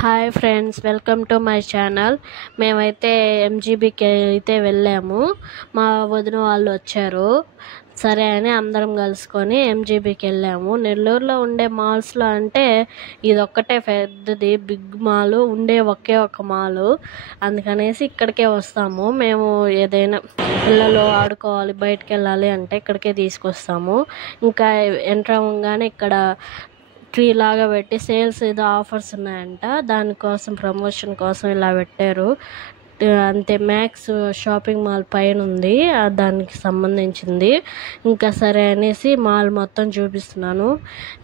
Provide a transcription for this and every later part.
Hi friends, welcome to my channel. మేమైతే ఎంజీబీకి అయితే వెళ్ళాము. మా వదిన వాళ్ళు వచ్చారు. సరే అని అందరం కలుసుకొని ఎంజీబీకి వెళ్ళాము. నెల్లూరులో ఉండే మాల్స్లో అంటే ఇదొక్కటే పెద్దది బిగ్ మాల్, ఉండే ఒకే ఒక మాల్. అందుకనేసి ఇక్కడికే వస్తాము. మేము ఏదైనా పిల్లలు ఆడుకోవాలి, బయటకు వెళ్ళాలి అంటే ఇక్కడికే తీసుకొస్తాము. ఇంకా ఎంటర్ అవ్వగానే ఇక్కడ ట్రీ లాగా పెట్టి సేల్స్ ఏదో ఆఫర్స్ ఉన్నాయంట, దానికోసం ప్రమోషన్ కోసం ఇలా పెట్టారు. అంతే, మ్యాక్స్ షాపింగ్ మాల్ పైన ఉంది, దానికి సంబంధించింది. ఇంకా సరే అనేసి మాల్ మొత్తం చూపిస్తున్నాను.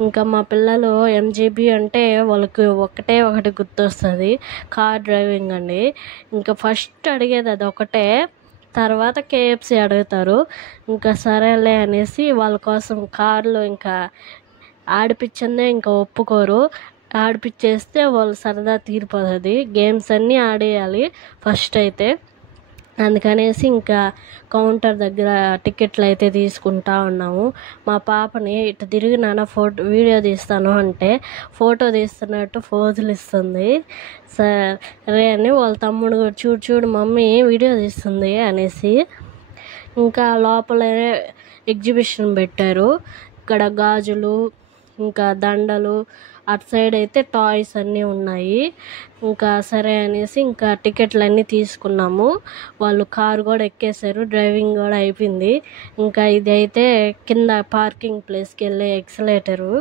ఇంకా మా పిల్లలు ఎంజీబీ అంటే వాళ్ళకి ఒకటి గుర్తొస్తుంది, కార్ డ్రైవింగ్ అండి. ఇంకా ఫస్ట్ అడిగేది అది ఒకటే, తర్వాత కేఎఫ్సి అడుగుతారు. ఇంకా సరేలే అనేసి వాళ్ళ కోసం కార్లో ఇంకా ఆడిపించిందే ఇంకా ఒప్పుకోరు. ఆడిపించేస్తే వాళ్ళు సరదా తీరిపోతుంది. గేమ్స్ అన్నీ ఆడేయాలి ఫస్ట్ అయితే. అందుకనేసి ఇంకా కౌంటర్ దగ్గర టికెట్లు అయితే తీసుకుంటా ఉన్నాము. మా పాపని ఇటు తిరిగి నాన్న వీడియో తీస్తాను అంటే ఫోటో తీస్తున్నట్టు ఫోజులు ఇస్తుంది. సరే అని వాళ్ళ తమ్ముడు కూడా చూడు మమ్మీ వీడియో తీస్తుంది అనేసి. ఇంకా లోపలే ఎగ్జిబిషన్ పెట్టారు. ఇక్కడ గాజులు, ఇంకా దండలు, అటు సైడ్ అయితే టాయ్స్ అన్నీ ఉన్నాయి. ఇంకా సరే అనేసి ఇంకా టికెట్లు అన్నీ తీసుకున్నాము. వాళ్ళు కారు కూడా ఎక్కేశారు, డ్రైవింగ్ కూడా అయిపోయింది. ఇంకా ఇది అయితే కింద పార్కింగ్ ప్లేస్కి వెళ్ళే ఎక్సలేటరు.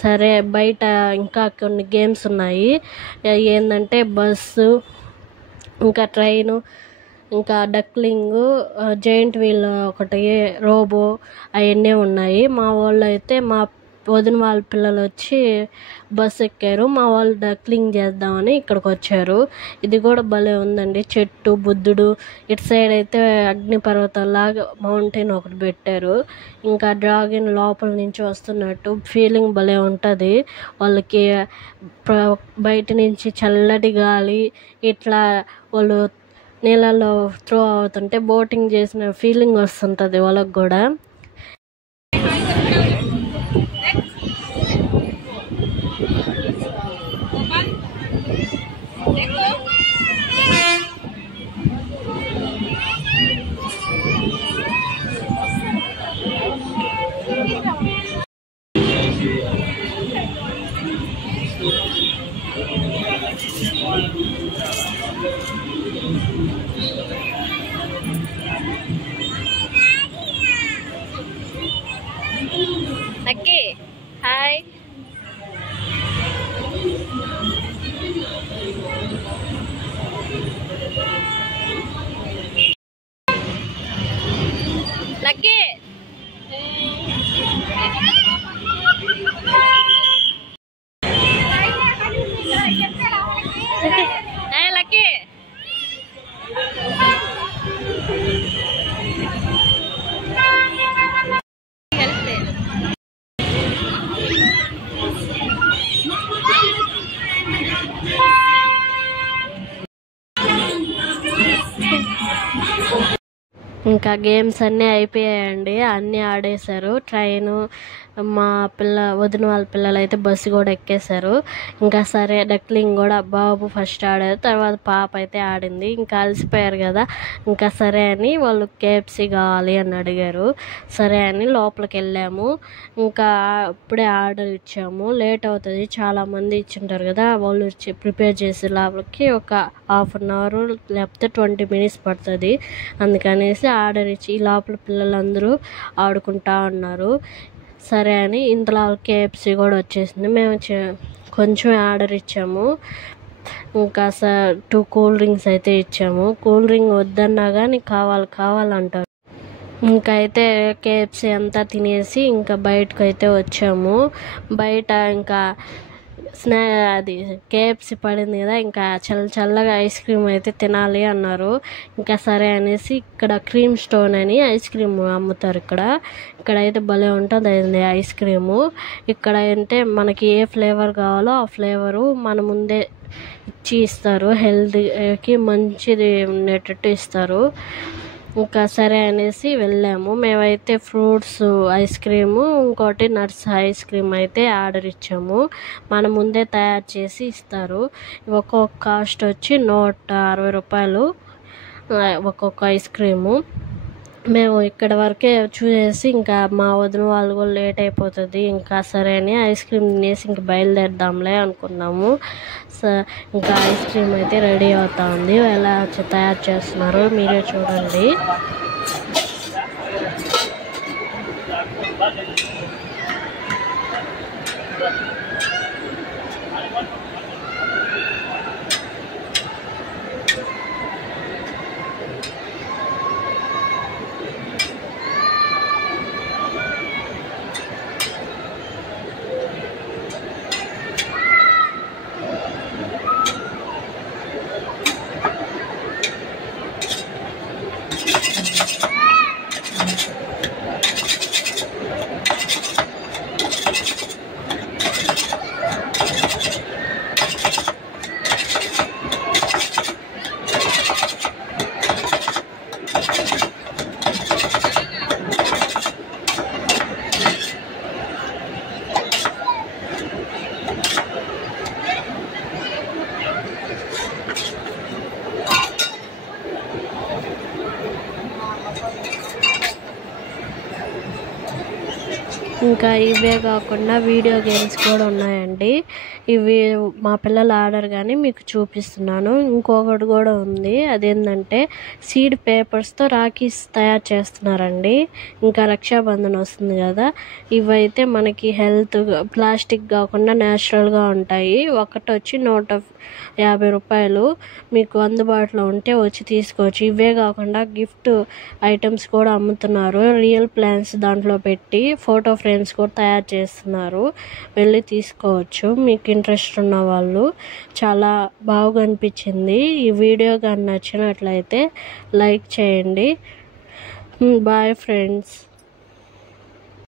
సరే, బయట ఇంకా కొన్ని గేమ్స్ ఉన్నాయి. ఏంటంటే బస్సు, ఇంకా ట్రైను, ఇంకా డక్లింగ్, జైంట్ వీల్ ఒకటి, రోబో, అవన్నీ ఉన్నాయి. మా వాళ్ళు అయితే మా వదిన వాళ్ళ పిల్లలు వచ్చి బస్సు ఎక్కారు. మా వాళ్ళు డక్లింగ్ చేద్దామని ఇక్కడికి వచ్చారు. ఇది కూడా భలే ఉందండి, చెట్టు, బుద్ధుడు, ఇటు సైడ్ అయితే అగ్నిపర్వతాలాగా మౌంటైన్ ఒకటి పెట్టారు. ఇంకా డ్రాగన్ లోపల నుంచి వస్తున్నట్టు ఫీలింగ్ భలే ఉంటుంది. వాళ్ళకి బయట నుంచి చల్లటి గాలి, ఇట్లా వాళ్ళు నీళ్ళల్లో త్రో అవుతుంటే బోటింగ్ చేసిన ఫీలింగ్ వస్తుంటుంది వాళ్ళకి కూడా. Lucky hi. లక్కీ లక్కీ ఇంకా గేమ్స్ అన్నీ అయిపోయాయండి, అన్నీ ఆడేశారు. ట్రైను, మా వదిన వాళ్ళ పిల్లలు అయితే బస్సు కూడా ఎక్కేశారు. ఇంకా సరే, డక్లింగ్ కూడా బాబు ఫస్ట్ ఆడారు, తర్వాత పాప అయితే ఆడింది. ఇంకా అలసిపోయారు కదా, ఇంకా సరే అని వాళ్ళు కేఎఫ్సి కావాలి అని అడిగారు. సరే అని లోపలికి వెళ్ళాము. ఇంకా ఇప్పుడే ఆర్డర్ ఇచ్చాము, లేట్ అవుతుంది, చాలామంది ఇచ్చింటారు కదా, వాళ్ళు ప్రిపేర్ చేసే లోపలికి ఒక 1/2 అవర్ లేకపోతే 20 minutes పడుతుంది. అందుకనేసి ఆర్డర్ ఇచ్చి ఈ లోపల పిల్లలందరూ ఆడుకుంటా ఉన్నారు. సరే అని ఇంతలో కేఎఫ్సి కూడా వచ్చేసింది. మేము కొంచెం ఆర్డర్ ఇచ్చాము. ఇంకా 2 కూల్ డ్రింక్స్ అయితే ఇచ్చాము. కూల్ డ్రింక్ వద్దన్నా కానీ కావాలంటారు. ఇంకా అయితే కేఎఫ్సి అంతా తినేసి ఇంకా బయటకు అయితే వచ్చాము. బయట ఇంకా అది కేఎఫ్సి పడింది కదా, ఇంకా చల్లగా ఐస్ క్రీమ్ అయితే తినాలి అన్నారు. ఇంకా సరే అనేసి ఇక్కడ క్రీమ్ స్టోన్ అని ఐస్ క్రీమ్ అమ్ముతారు. ఇక్కడైతే భలే ఉంటుంది అది ఐస్ క్రీము. ఇక్కడ అంటే మనకి ఏ ఫ్లేవర్ కావాలో ఆ ఫ్లేవరు మన ముందే ఇచ్చి ఇస్తారు, హెల్త్కి మంచిది ఉండేటట్టు ఇస్తారు. ఇంకా సరే అనేసి వెళ్ళాము. మేమైతే ఫ్రూట్స్ ఐస్ క్రీము, ఇంకోటి నట్స్ ఐస్ క్రీమ్ అయితే ఆర్డర్ ఇచ్చాము. మన ముందే తయారు చేసి ఇస్తారు. ఒక్కొక్క కాస్ట్ వచ్చి 160 రూపాయలు ఒక్కొక్క ఐస్ క్రీము. మేము ఇక్కడ వరకే చూసేసి ఇంకా మా వదిన వాళ్ళు కూడా లేట్ అయిపోతుంది, ఇంకా సరే అని ఐస్ క్రీమ్ తినేసి ఇంక బయలుదేరదాంలే అనుకున్నాము. ఇంకా ఐస్ క్రీమ్ అయితే రెడీ అవుతా ఉంది. ఎలా తయారు చేస్తున్నారో మీరే చూడండి. ఇంకా ఇవే కాకుండా వీడియో గేమ్స్ కూడా ఉన్నాయండి. ఇవి మా పిల్లల ఆర్డర్ కానీ మీకు చూపిస్తున్నాను. ఇంకొకటి కూడా ఉంది, అదేంటంటే సీడ్ పేపర్స్తో రాఖీస్ తయారు చేస్తున్నారండి. ఇంకా రక్షాబంధన్ వస్తుంది కదా, ఇవైతే మనకి హెల్త్ ప్లాస్టిక్ కాకుండా న్యాచురల్గా ఉంటాయి. ఒకటి వచ్చి 150 రూపాయలు. మీకు అందుబాటులో ఉంటే వచ్చి తీసుకోవచ్చు. ఇవే కాకుండా గిఫ్ట్ ఐటమ్స్ కూడా అమ్ముతున్నారు. రియల్ ప్లాంట్స్ దాంట్లో పెట్టి ఫోటో ఫ్రేమ్స్ కూడా తయారు చేస్తున్నారు. వెళ్ళి తీసుకోవచ్చు మీకు ఇంట్రెస్ట్ ఉన్న వాళ్ళు. చాలా బాగా అనిపించింది. ఈ వీడియో కానీ నచ్చినట్లయితే లైక్ చేయండి. Bye friends.